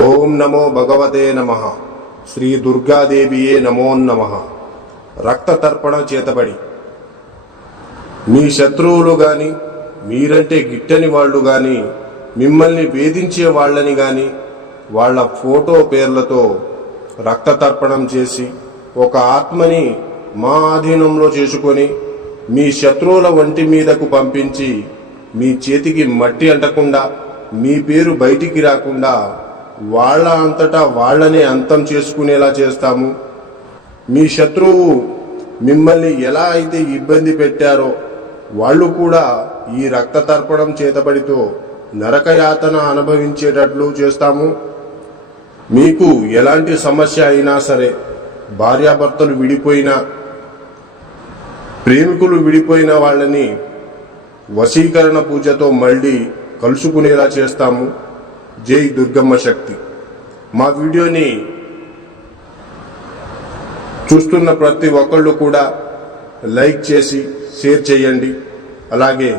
ఓం నమో భగవతే నమః. శ్రీ దుర్గాదేవియే నమో నమః. రక్త తర్పణ చేతబడి మీ శత్రువులు గాని, మీరంటే గిట్టని వాళ్ళు గాని, మిమ్మల్ని వేధించే వాళ్ళని గాని వాళ్ళ ఫోటో పేర్లతో రక్త తర్పణం చేసి ఒక ఆత్మని మా ఆధీనంలో చేసుకొని మీ శత్రువుల వంటి మీదకు పంపించి మీ చేతికి మట్టి అంటకుండా, మీ పేరు బయటికి రాకుండా వాళ్ళ అంతటా వాళ్ళనే అంతం చేసుకునేలా చేస్తాము. మీ శత్రువు మిమ్మల్ని ఎలా అయితే ఇబ్బంది పెట్టారో వాళ్ళు కూడా ఈ రక్త తర్పణం చేతబడితో నరకయాతన అనుభవించేటట్లు చేస్తాము. మీకు ఎలాంటి సమస్య అయినా సరే, భార్యాభర్తలు విడిపోయినా, ప్రేమికులు విడిపోయిన వాళ్ళని వశీకరణ పూజతో మళ్ళీ కలుసుకునేలా చేస్తాము. జై దుర్గమ్మ శక్తి. మా వీడియోని చూస్తున్న ప్రతి ఒక్కళ్ళు కూడా లైక్ చేసి షేర్ చేయండి. అలాగే